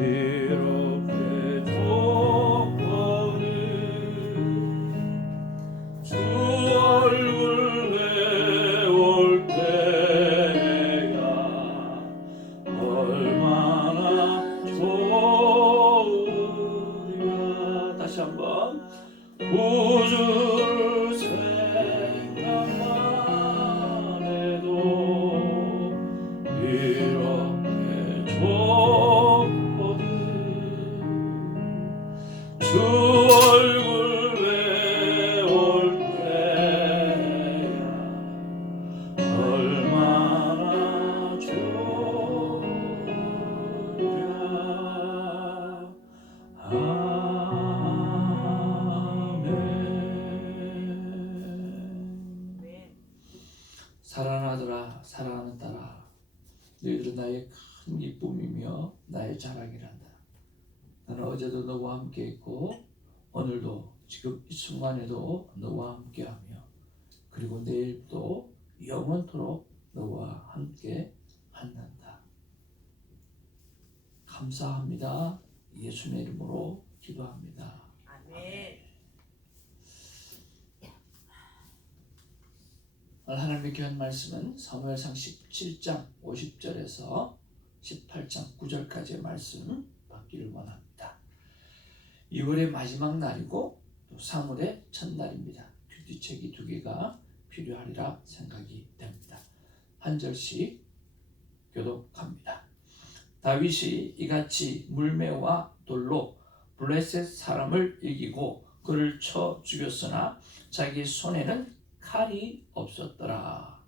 이렇게 줬거든 주 얼굴 내올 때가 얼마나 좋으리라. 다시 한번 우주를 생각만 해도 이렇게 좋거든 주 얼굴 내올 때야 얼마나 좋으랴. 아멘. 사랑하는 아들아, 사랑하는 딸아, 너희들은 나의 큰 기쁨이며 나의 자랑이란다. 나는 어제도 너와 함께 있고 오늘도 지금 이 순간에도 너와 함께하며 그리고 내일도 영원토록 너와 함께 한단다. 감사합니다. 예수님의 이름으로 기도합니다. 아멘. 오늘 하나님의 귀한 말씀은 사무엘상 17장 50절에서 18장 9절까지의 말씀 받기를 원합니다. 2월의 마지막 날이고 또 3월의 첫날입니다. 큐티책이 2개가 필요하리라 생각이 됩니다. 한 절씩 교독합니다. 다윗이 이같이 물매와 돌로 블레셋 사람을 이기고 그를 쳐 죽였으나 자기 손에는 칼이 없었더라.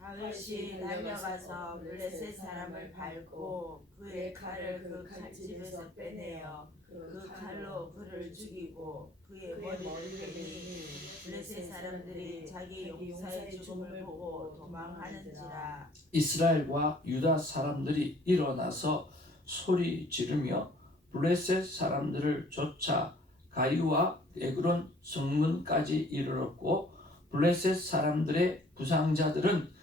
다윗이 달려가서 블레셋 사람을 밟고 그의 칼을 그 칼집에서 빼내어 그 칼로 그를 죽이고 그의 머리를 베니 블레셋 사람들이 자기 용사의 죽음을 보고 도망하는지라. 이스라엘과 유다 사람들이 일어나서 소리 지르며 블레셋 사람들을 쫓아 가이와 에그론 성문까지 이르렀고 블레셋 사람들의 부상자들은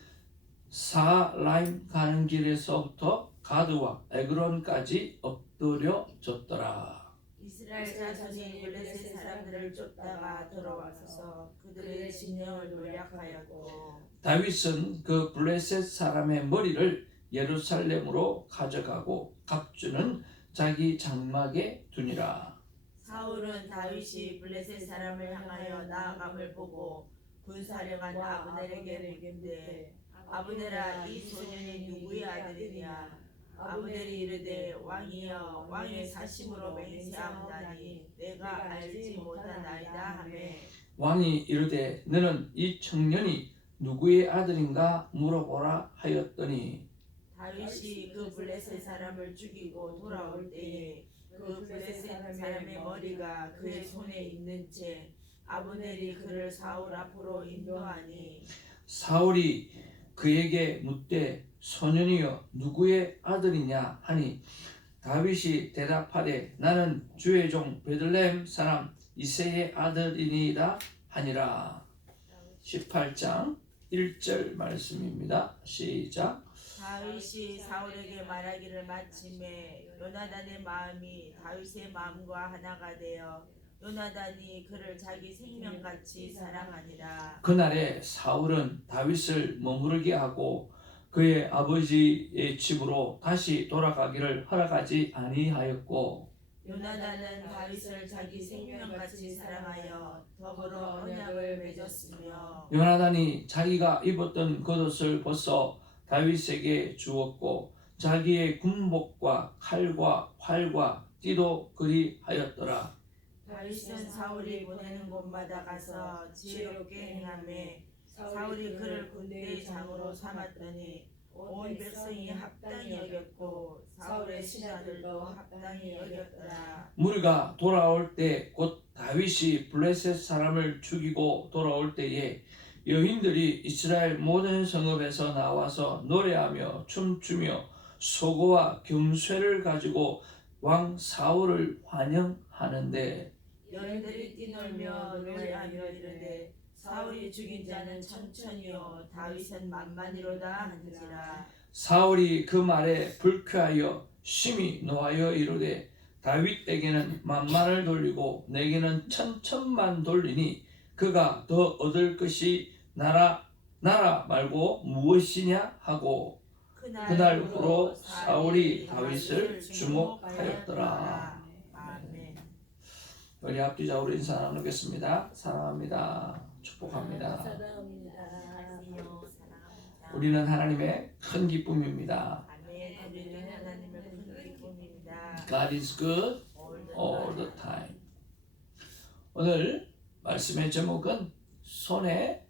사라임 가는 길에서부터 가드와 에그론까지 엎드려졌더라. 이스라엘 자손이 블레셋 사람들을 쫓다가 돌아와서 그들의 진영을 노략하였고 다윗은 그 블레셋 사람의 머리를 예루살렘으로 가져가고 갑주는 자기 장막에 두니라. 사울은 다윗이 블레셋 사람을 향하여 나아감을 보고 군사령관 아브넬에게 묻되 아브넬아 이 소년이 누구의 아들이냐. 아브넬이 이르되 왕이여 왕의 사심으로 맹세하오나니 내가 알지 못하나이다 하매 왕이 이르되 너는 이 청년이 누구의 아들인가 물어보라 하였더니 다윗이 그 블레셋 사람을 죽이고 돌아올 때에 그 블레셋 사람의 머리가 그의 손에 있는 채 아브넬이 그를 사울 앞으로 인도하니 사울이 그에게 묻되 소년이여 누구의 아들이냐 하니 다윗이 대답하되 나는 주의 종 베들레헴 사람 이새의 아들이니이다 하니라. 18장 1절 말씀입니다. 시작. 다윗이 사울에게 말하기를 마침에 요나단의 마음이 다윗의 마음과 하나가 되어 요나단이 그를 자기 생명같이 사랑하니라. 그날에 사울은 다윗을 머무르게 하고 그의 아버지의 집으로 다시 돌아가기를 허락하지 아니하였고 요나단은 다윗을 자기 생명같이 사랑하여 더불어 언약을 맺었으며 요나단이 자기가 입었던 겉옷을 벗어 다윗에게 주었고 자기의 군복과 칼과 활과 띠도 그리하였더라. 다윗은 사울이 보내는 곳마다 가서 지혜롭게 행하매 사울이 그를 군대의 장으로 삼았더니 온 백성이 합당히 여겼고 사울의 신하들도 합당히 여겼더라. 무리가 돌아올 때 곧 다윗이 블레셋 사람을 죽이고 돌아올 때에 여인들이 이스라엘 모든 성읍에서 나와서 노래하며 춤추며 소고와 경쇠를 가지고 왕 사울을 환영하는데 여인들이 뛰놀며 노래하며 이르되 사울이 죽인 자는 천천히요 다윗은 만만이로다 한지라. 사울이 그 말에 불쾌하여 심히 노하여 이르되 다윗에게는 만만을 돌리고 내게는 천천만 돌리니 그가 더 얻을 것이 나라 말고 무엇이냐 하고 그날부로 사울이 다윗을 주목하였더라. 아멘. 우리 앞뒤좌우로 인사 나누겠습니다. 사랑합니다. 축복합니다. 사랑합니다. 하나님이여 사랑합니다. 우리는 하나님의 큰 기쁨입니다. 아멘. 우리는 하나님의 큰 기쁨입니다. God is good all the time. 오늘 말씀의 제목은 손에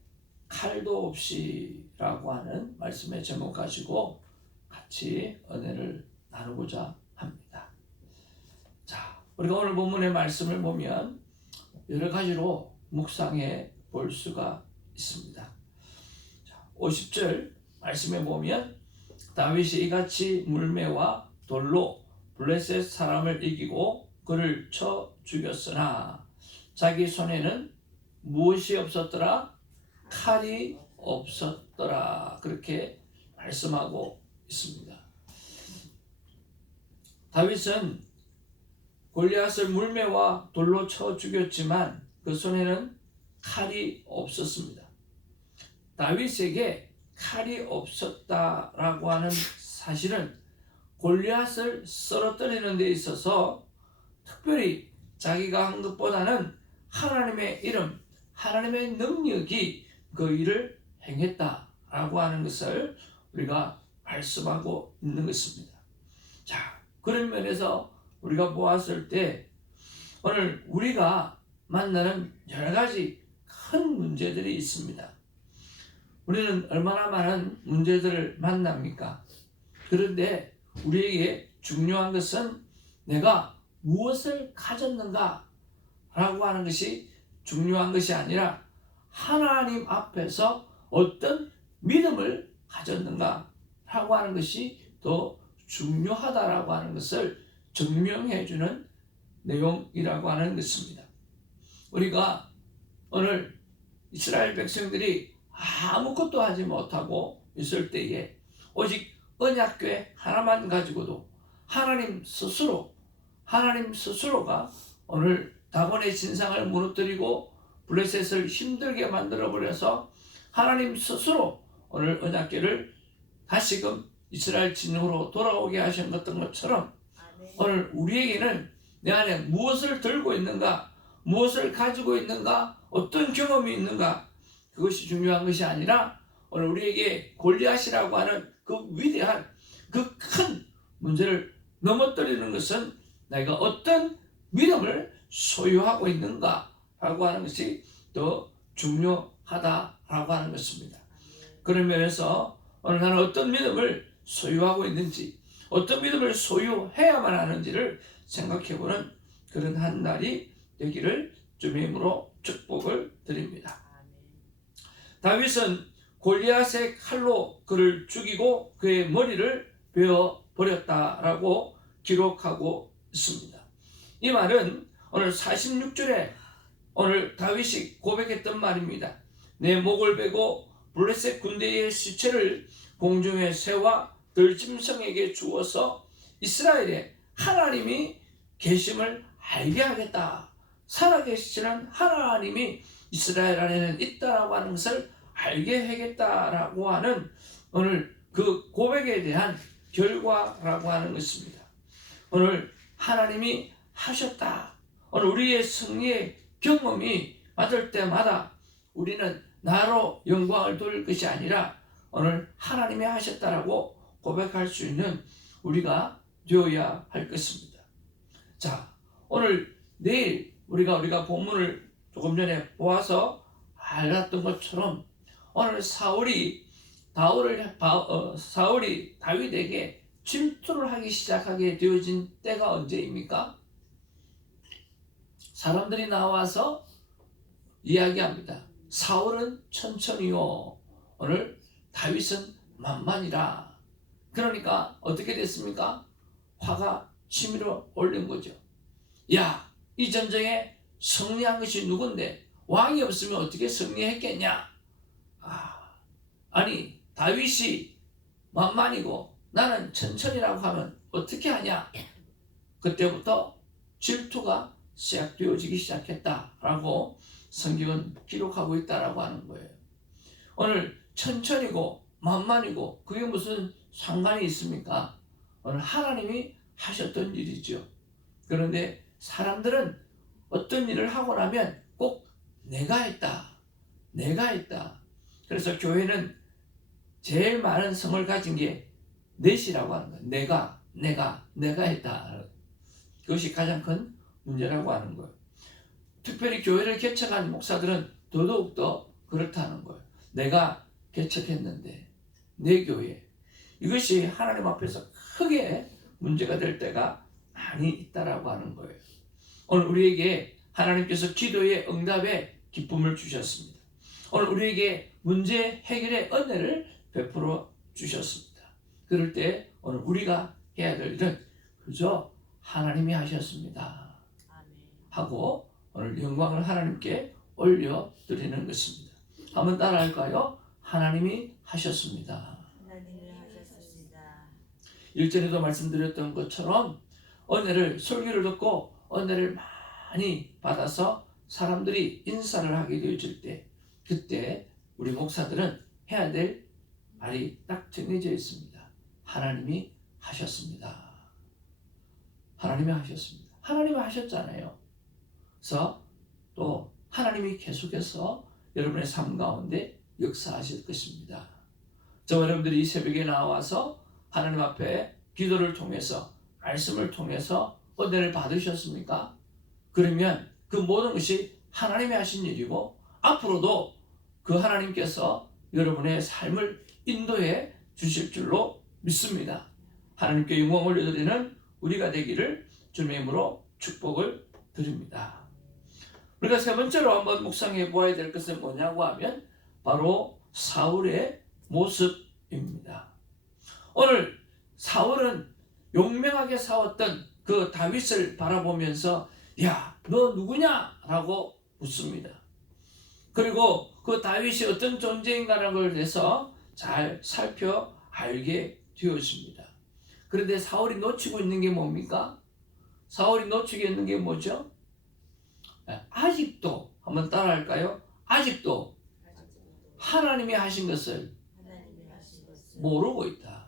칼도 없이라고 하는 말씀의 제목 가지고 같이 은혜를 나누고자 합니다. 자, 우리가 오늘 본문의 말씀을 보면 여러 가지로 묵상해 볼 수가 있습니다. 자, 50절 말씀에 보면 다윗이 이같이 물매와 돌로 블레셋 사람을 이기고 그를 쳐 죽였으나 자기 손에는 무엇이 없었더라? 칼이 없었더라. 그렇게 말씀하고 있습니다. 다윗은 골리앗을 물매와 돌로 쳐 죽였지만 그 손에는 칼이 없었습니다. 다윗에게 칼이 없었다라고 하는 사실은 골리앗을 쓰러뜨리는 데 있어서 특별히 자기가 한 것보다는 하나님의 이름, 하나님의 능력이 그 일을 행했다라고 하는 것을 우리가 말씀하고 있는 것입니다. 자, 그런 면에서 우리가 보았을 때 오늘 우리가 만나는 여러 가지 큰 문제들이 있습니다. 우리는 얼마나 많은 문제들을 만납니까? 그런데 우리에게 중요한 것은 내가 무엇을 가졌는가 라고 하는 것이 중요한 것이 아니라 하나님 앞에서 어떤 믿음을 가졌는가 라고 하는 것이 더 중요하다라고 하는 것을 증명해 주는 내용이라고 하는 것입니다. 우리가 오늘 이스라엘 백성들이 아무것도 하지 못하고 있을 때에 오직 언약궤 하나만 가지고도 하나님 스스로가 오늘 다곤의 진상을 무너뜨리고 블레셋을 힘들게 만들어 버려서 하나님 스스로 오늘 언약궤를 다시금 이스라엘 진영으로 돌아오게 하신 것처럼 오늘 우리에게는 내 안에 무엇을 들고 있는가, 무엇을 가지고 있는가, 어떤 경험이 있는가, 그것이 중요한 것이 아니라 오늘 우리에게 골리앗이라고 하는 그 위대한 그 큰 문제를 넘어뜨리는 것은 내가 어떤 믿음을 소유하고 있는가라고 하는 것이 더 중요하다라고 하는 것입니다. 그런 면에서 오늘 나는 어떤 믿음을 소유하고 있는지, 어떤 믿음을 소유해야만 하는지를 생각해보는 그런 한 날이 되기를 주님의 이름으로 축복을 드립니다. 다윗은 골리앗의 칼로 그를 죽이고 그의 머리를 베어버렸다라고 기록하고 있습니다. 이 말은 오늘 46절에 오늘 다윗이 고백했던 말입니다. 내 목을 베고 블레셋 군대의 시체를 공중의 새와 들짐승에게 주어서 이스라엘에 하나님이 계심을 알게 하겠다. 살아계시는 하나님이 이스라엘 안에는 있다라고 하는 것을 알게 하겠다라고 하는 오늘 그 고백에 대한 결과라고 하는 것입니다. 오늘 하나님이 하셨다. 오늘 우리의 승리의 경험이 받을 때마다 우리는 나로 영광을 돌릴 것이 아니라 오늘 하나님이 하셨다라고 고백할 수 있는 우리가 되어야 할 것입니다. 자, 오늘 내일 우리가 본문을 조금 전에 보아서 알았던 것처럼 오늘 사울이 다윗에게 질투를 하기 시작하게 되어진 때가 언제입니까? 사람들이 나와서 이야기합니다. 사울은 천천히요, 오늘 다윗은 만만이라. 그러니까 어떻게 됐습니까? 화가 치밀어 올린 거죠. 야, 이 전쟁에 승리한 것이 누군데 왕이 없으면 어떻게 승리했겠냐? 아니 다윗이 만만이고 나는 천천히라고 하면 어떻게 하냐? 그때부터 질투가 시작되어지기 시작했다라고 성경은 기록하고 있다라고 하는 거예요. 오늘 천천히고 만만이고 그게 무슨 상관이 있습니까? 오늘 하나님이 하셨던 일이죠. 그런데 사람들은 어떤 일을 하고 나면 꼭 내가 했다. 그래서 교회는 제일 많은 성을 가진 게 넷이라고 하는 거예요. 내가 했다. 그것이 가장 큰 문제라고 하는 거예요. 특별히 교회를 개척한 목사들은 더더욱더 그렇다는 거예요. 내가 개척했는데 내 교회. 이것이 하나님 앞에서 크게 문제가 될 때가 많이 있다라고 하는 거예요. 오늘 우리에게 하나님께서 기도의 응답에 기쁨을 주셨습니다. 오늘 우리에게 문제 해결의 은혜를 베풀어 주셨습니다. 그럴 때 오늘 우리가 해야 될 일은 그저 하나님이 하셨습니다 하고 오늘 영광을 하나님께 올려드리는 것입니다. 한번 따라할까요? 하나님이 하셨습니다. 하나님이 하셨습니다. 1절에도 말씀드렸던 것처럼 은혜를 설교를 듣고 은혜를 많이 받아서 사람들이 인사를 하게 되어질 때 그때 우리 목사들은 해야 될 말이 딱 정해져 있습니다. 하나님이 하셨습니다. 하나님이 하셨습니다. 하나님이 하셨잖아요. 그래서 또 하나님이 계속해서 여러분의 삶 가운데 역사하실 것입니다. 저와 여러분들이 이 새벽에 나와서 하나님 앞에 기도를 통해서 말씀을 통해서 은혜를 받으셨습니까? 그러면 그 모든 것이 하나님이 하신 일이고 앞으로도 그 하나님께서 여러분의 삶을 인도해 주실 줄로 믿습니다. 하나님께 영광 올려드리는 우리가 되기를 주님의 이름으로 축복을 드립니다. 우리가 세 번째로 한번 묵상해 보아야 될 것은 뭐냐고 하면 바로 사울의 모습입니다. 오늘 사울은 용맹하게 싸웠던 그 다윗을 바라보면서 야, 너 누구냐? 라고 묻습니다. 그리고 그 다윗이 어떤 존재인가라는 걸 해서 잘 살펴 알게 되었습니다. 그런데 사울이 놓치고 있는 게 뭡니까? 사울이 놓치고 있는 게 뭐죠? 아직도 한번 따라할까요? 아직도 하나님이 하신 것을 모르고 있다.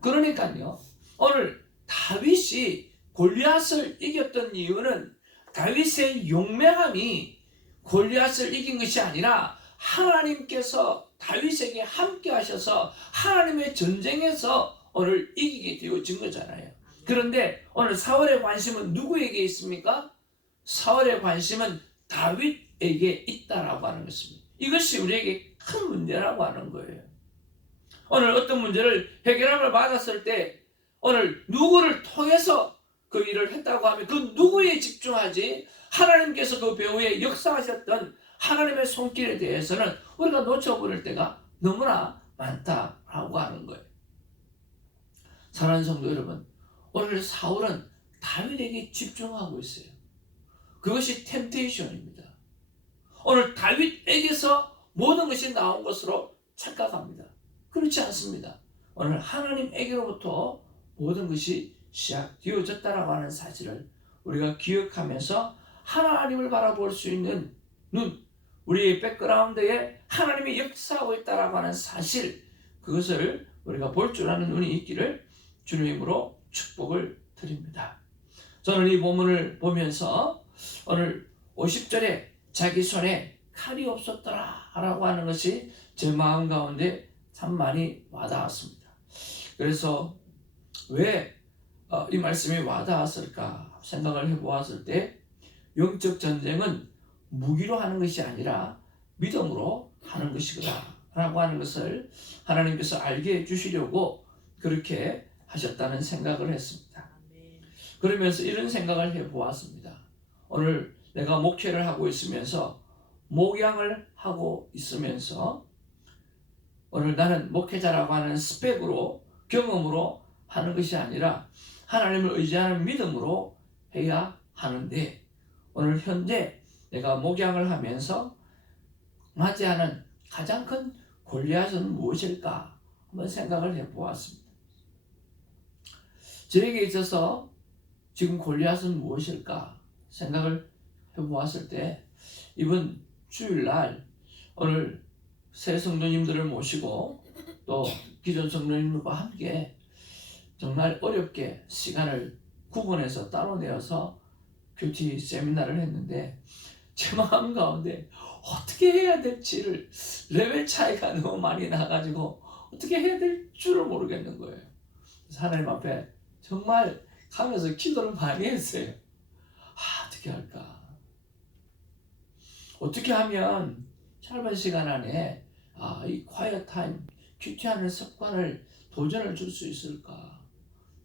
그러니까요. 오늘 다윗이 골리앗을 이겼던 이유는 다윗의 용맹함이 골리앗을 이긴 것이 아니라 하나님께서 다윗에게 함께 하셔서 하나님의 전쟁에서 오늘 이기게 되어진 거잖아요. 그런데 오늘 사울의 관심은 누구에게 있습니까? 사울의 관심은 다윗에게 있다라고 하는 것입니다. 이것이 우리에게 큰 문제라고 하는 거예요. 오늘 어떤 문제를 해결함을 받았을 때 오늘 누구를 통해서 그 일을 했다고 하면 그 누구에 집중하지 하나님께서 그 배후에 역사하셨던 하나님의 손길에 대해서는 우리가 놓쳐버릴 때가 너무나 많다라고 하는 거예요. 사랑하는 성도 여러분, 오늘 사울은 다윗에게 집중하고 있어요. 그것이 템테이션입니다. 오늘 다윗에게서 모든 것이 나온 것으로 착각합니다. 그렇지 않습니다. 오늘 하나님에게로부터 모든 것이 시작되어졌다라고 하는 사실을 우리가 기억하면서 하나님을 바라볼 수 있는 눈, 우리의 백그라운드에 하나님이 역사하고 있다라고 하는 사실, 그것을 우리가 볼 줄 아는 눈이 있기를 주님의 이름으로 축복을 드립니다. 저는 이 본문을 보면서 오늘 50절에 자기 손에 칼이 없었더라 라고 하는 것이 제 마음 가운데 참 많이 와닿았습니다. 그래서 왜 이 말씀이 와닿았을까 생각을 해보았을 때 영적 전쟁은 무기로 하는 것이 아니라 믿음으로 하는 것이구나 라고 하는 것을 하나님께서 알게 해주시려고 그렇게 하셨다는 생각을 했습니다. 그러면서 이런 생각을 해보았습니다. 오늘 내가 목회를 하고 있으면서 목양을 하고 있으면서 오늘 나는 목회자라고 하는 스펙으로 경험으로 하는 것이 아니라 하나님을 의지하는 믿음으로 해야 하는데 오늘 현재 내가 목양을 하면서 맞이하는 가장 큰 골리앗은 무엇일까 한번 생각을 해보았습니다. 저에게 있어서 지금 골리앗은 무엇일까 생각을 해보았을 때 이번 주일날 오늘 새 성도님들을 모시고 또 기존 성도님들과 함께 정말 어렵게 시간을 구분해서 따로 내어서 큐티 세미나를 했는데 제 마음 가운데 어떻게 해야 될지를 레벨 차이가 너무 많이 나가지고 어떻게 해야 될 줄을 모르겠는 거예요. 그래서 하나님 앞에 정말 가면서 기도를 많이 했어요. 어떻게 할까? 어떻게 하면 짧은 시간 안에 이 quiet 타임, 큐티하는 습관을 도전을 줄 수 있을까?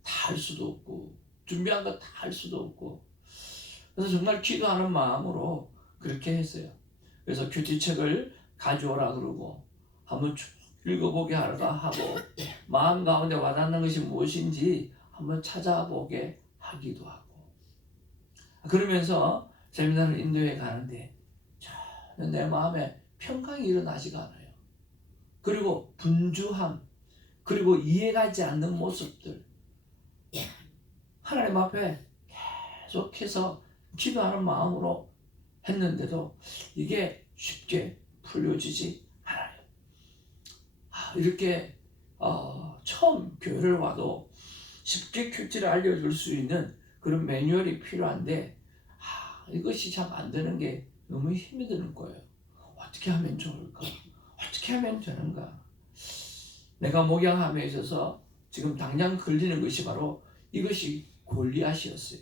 다 할 수도 없고 준비한 거 다 할 수도 없고 그래서 정말 기도하는 마음으로 그렇게 했어요. 그래서 큐티 책을 가져오라 그러고 한번 쭉 읽어보게 하라 하고 마음 가운데 와닿는 것이 무엇인지 한번 찾아보게 하기도 하고 그러면서 세미나를 인도해 가는데 전혀 내 마음에 평강이 일어나지가 않아요. 그리고 분주함 그리고 이해가지 않는 모습들 하나님 앞에 계속해서 기도하는 마음으로 했는데도 이게 쉽게 풀려지지 않아요. 이렇게 처음 교회를 와도 쉽게 큐티를 알려줄 수 있는 그런 매뉴얼이 필요한데 이것이 참 안 되는 게 너무 힘이 드는 거예요. 어떻게 하면 좋을까? 어떻게 하면 되는가? 내가 목양함에 있어서 지금 당장 걸리는 것이 바로 이것이 골리앗이었어요.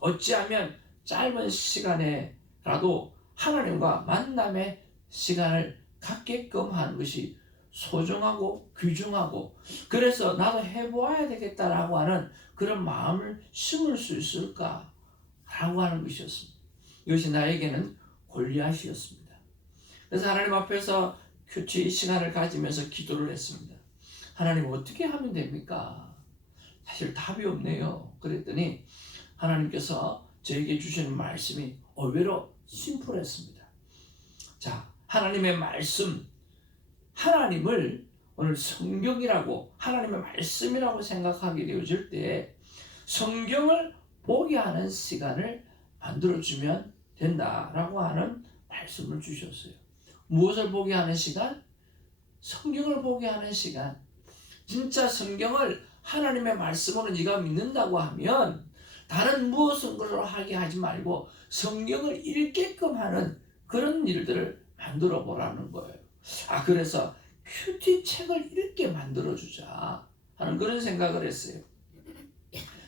어찌하면 짧은 시간에라도 하나님과 만남의 시간을 갖게끔 하는 것이 소중하고 귀중하고 그래서 나도 해보아야 되겠다라고 하는 그런 마음을 심을 수 있을까 라고 하는 것이었습니다. 이것이 나에게는 골리앗이었습니다. 그래서 하나님 앞에서 큐티 시간을 가지면서 기도를 했습니다. 하나님 어떻게 하면 됩니까? 사실 답이 없네요. 그랬더니 하나님께서 저에게 주시는 말씀이 의외로 심플했습니다. 자, 하나님의 말씀, 하나님을 오늘 성경이라고 하나님의 말씀이라고 생각하게 되어질 때 성경을 보게 하는 시간을 만들어주면 된다라고 하는 말씀을 주셨어요. 무엇을 보게 하는 시간? 성경을 보게 하는 시간. 진짜 성경을 하나님의 말씀으로 네가 믿는다고 하면 다른 무엇을 하게 하지 말고 성경을 읽게끔 하는 그런 일들을 만들어 보라는 거예요. 그래서 큐티 책을 읽게 만들어 주자 하는 그런 생각을 했어요.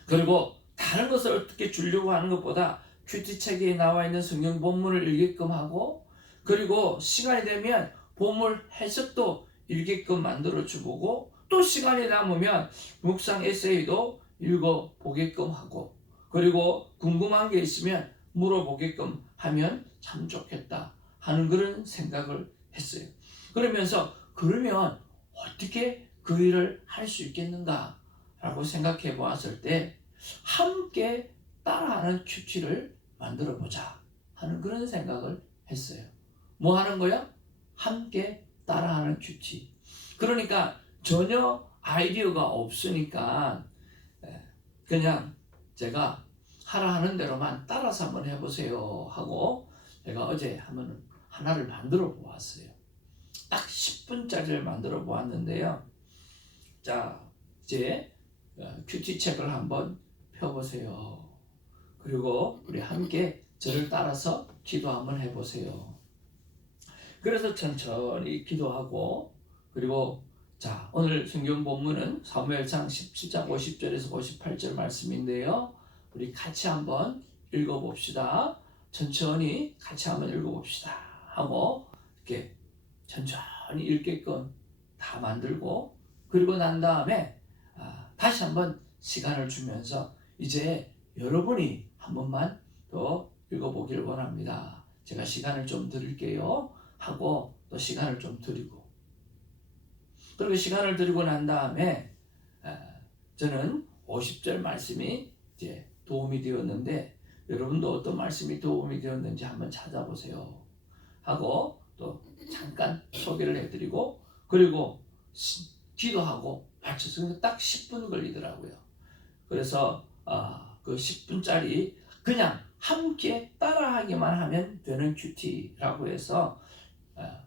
그리고 다른 것을 어떻게 주려고 하는 것보다 큐티 책에 나와 있는 성경 본문을 읽게끔 하고 그리고 시간이 되면 본문 해석도 읽게끔 만들어 주고 또 시간이 남으면 묵상 에세이도 읽어 보게끔 하고 그리고 궁금한 게 있으면 물어보게끔 하면 참 좋겠다 하는 그런 생각을 했어요. 그러면서 그러면 어떻게 그 일을 할 수 있겠는가 라고 생각해 보았을 때 함께 따라하는 큐티를 만들어 보자 하는 그런 생각을 했어요. 뭐 하는 거야? 함께 따라하는 큐티. 그러니까 전혀 아이디어가 없으니까 그냥 제가 하라 하는 대로만 따라서 한번 해보세요 하고 제가 어제 한번 하나를 만들어 보았어요. 딱 10분짜리를 만들어 보았는데요. 자, 이제 큐티 책을 한번 펴보세요. 그리고 우리 함께 저를 따라서 기도 한번 해보세요. 그래서 천천히 기도하고 그리고 자, 오늘 성경 본문은 사무엘상 17장 50절에서 58절 말씀인데요. 우리 같이 한번 읽어봅시다. 천천히 같이 한번 읽어봅시다 하고 이렇게 천천히 읽게끔 다 만들고 그리고 난 다음에 다시 한번 시간을 주면서 이제 여러분이 한 번만 더 읽어보기를 원합니다. 제가 시간을 좀 드릴게요 하고 또 시간을 좀 드리고 그리고 시간을 드리고 난 다음에 저는 50절 말씀이 이제 도움이 되었는데 여러분도 어떤 말씀이 도움이 되었는지 한번 찾아보세요 하고 또 잠깐 소개를 해드리고 그리고 기도하고 맞춰서 딱 10분 걸리더라고요. 그래서 그 10분짜리 그냥 함께 따라하기만 하면 되는 큐티라고 해서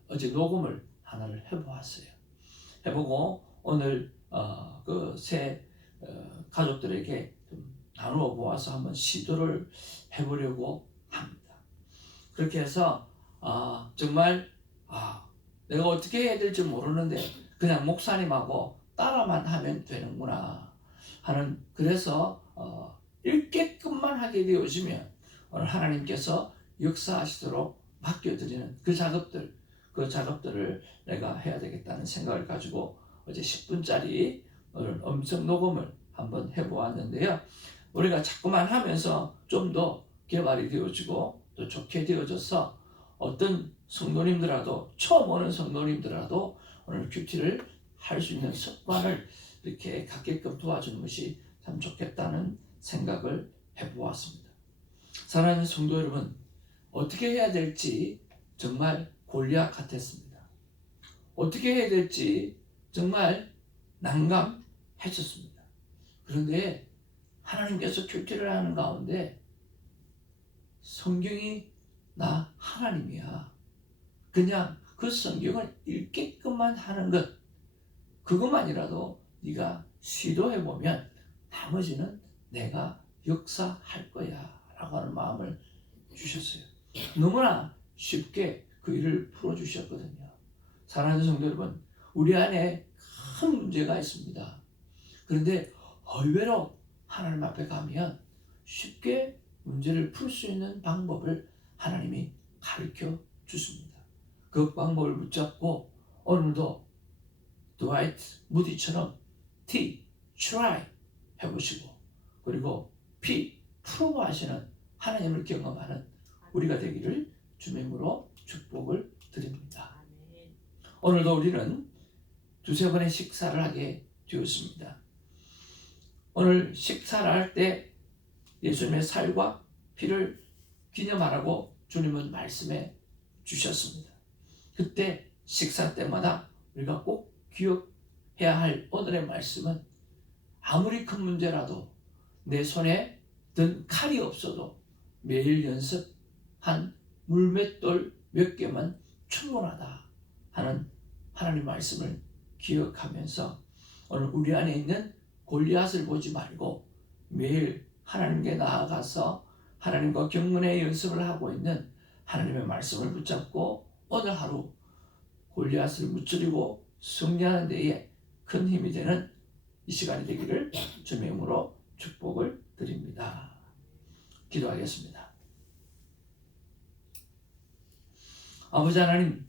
어제 녹음을 하나를 해보았어요. 해보고 오늘 그 새 가족들에게 좀 나누어 보아서 한번 시도를 해보려고 합니다. 그렇게 해서 정말 내가 어떻게 해야 될지 모르는데 그냥 목사님하고 따라만 하면 되는구나 하는, 그래서 읽게끔만 하게 되어지면 오늘 하나님께서 역사하시도록 맡겨드리는 그 작업들을 내가 해야 되겠다는 생각을 가지고 어제 10분짜리 오늘 음성 녹음을 한번 해보았는데요. 우리가 자꾸만 하면서 좀 더 개발이 되어지고 또 좋게 되어져서 어떤 성도님들라도, 처음 오는 성도님들라도 오늘 큐티를 할 수 있는 습관을 이렇게 갖게끔 도와주는 것이 참 좋겠다는 생각을 해보았습니다. 사랑하는 성도 여러분, 어떻게 해야 될지 정말 골리앗 같았습니다. 어떻게 해야 될지 정말 난감했었습니다. 그런데 하나님께서 큐티를 하는 가운데 성경이 나 하나님이야. 그냥 그 성경을 읽게끔만 하는 것, 그것만이라도 네가 시도해보면 나머지는 내가 역사할 거야 라고 하는 마음을 주셨어요. 너무나 쉽게 그 일을 풀어주셨거든요. 사랑하는 성도 여러분, 우리 안에 큰 문제가 있습니다. 그런데 의외로 하나님 앞에 가면 쉽게 문제를 풀 수 있는 방법을 하나님이 가르쳐 주십니다. 그 방법을 붙잡고 오늘도 드와이트 무디처럼 T, try 해보시고, 그리고 P, prove 하시는 하나님을 경험하는 우리가 되기를 주님의 이름으로 축복을 드립니다. 오늘도 우리는 두세 번의 식사를 하게 되었습니다. 오늘 식사를 할 때 예수님의 살과 피를 기념하라고 주님은 말씀해 주셨습니다. 그때 식사 때마다 우리가 꼭 기억해야 할 오늘의 말씀은, 아무리 큰 문제라도 내 손에 든 칼이 없어도 매일 연습한 물맷돌 몇 개만 충분하다 하는 하나님 말씀을 기억하면서 오늘 우리 안에 있는 골리앗을 보지 말고 매일 하나님께 나아가서 하나님과 경건의 연습을 하고 있는 하나님의 말씀을 붙잡고 오늘 하루 골리앗을 무찌르고 승리하는 데에 큰 힘이 되는 이 시간이 되기를 주님의 이름으로 축복을 드립니다. 기도하겠습니다. 아버지 하나님,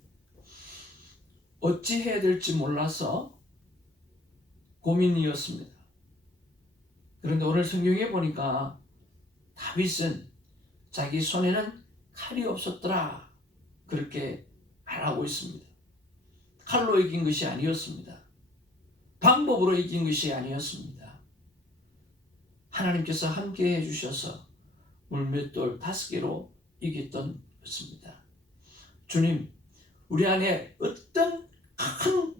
어찌 해야 될지 몰라서 고민이었습니다. 그런데 오늘 성경에 보니까 다윗은 자기 손에는 칼이 없었더라 그렇게 말하고 있습니다. 칼로 이긴 것이 아니었습니다. 방법으로 이긴 것이 아니었습니다. 하나님께서 함께 해주셔서 물맷돌 5개로 이겼던 것입니다. 주님, 우리 안에 어떤 큰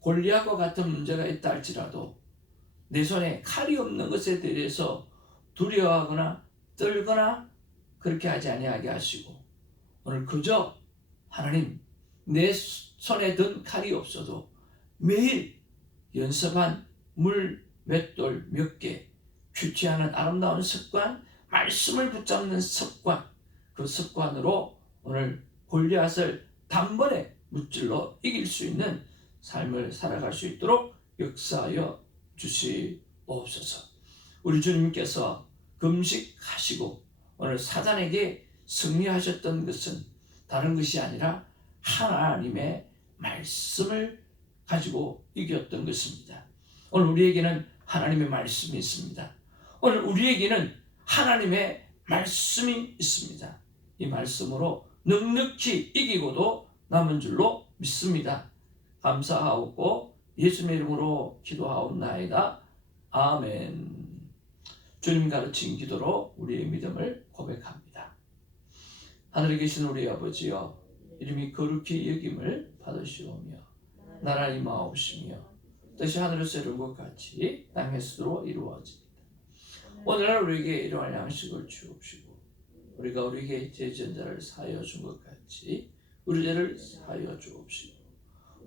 골리앗과 같은 문제가 있다 할지라도 내 손에 칼이 없는 것에 대해서 두려워하거나 떨거나 그렇게 하지 아니하게 하시고, 오늘 그저 하나님, 내 손에 든 칼이 없어도 매일 연습한 물 맷돌 몇 개, 규칙하는 아름다운 습관, 말씀을 붙잡는 습관, 그 습관으로 오늘 골리앗을 단번에 무찔러 이길 수 있는 삶을 살아갈 수 있도록 역사하여 주시옵소서. 우리 주님께서 금식하시고 오늘 사단에게 승리하셨던 것은 다른 것이 아니라 하나님의 말씀을 가지고 이겼던 것입니다. 오늘 우리에게는 하나님의 말씀이 있습니다. 오늘 우리에게는 하나님의 말씀이 있습니다. 이 말씀으로 넉넉히 이기고도 남은 줄로 믿습니다. 감사하옵고 예수님의 이름으로 기도하옵나이다. 아멘. 주님 가르친 기도로 우리의 믿음을 고백합니다. 하늘에 계신 우리 아버지여, 이름이 거룩히 여김을 받으시오며 나라 임하옵시며 뜻이 하늘에서 이룬 것 같이 땅에서도 이루어집니다. 오늘날 우리에게 일용할 양식을 주옵시고 우리가 우리에게 죄지은 자를 사하여 준 것 같이 우리 죄를 사하여 주옵시고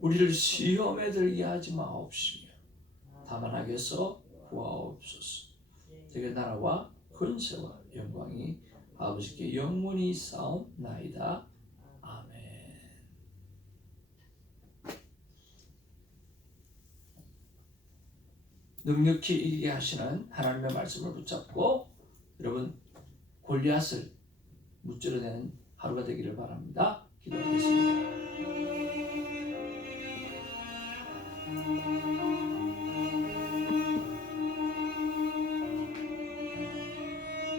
우리를 시험에 들게 하지 마옵시며 다만 악에서 구하옵소서. 되게 나라와 권세와 영광이 아버지께 영원히 쌓옵나이다. 아멘. 능력히 이기게 하시는 하나님의 말씀을 붙잡고 여러분 골리앗을 무찌러내는 하루가 되기를 바랍니다.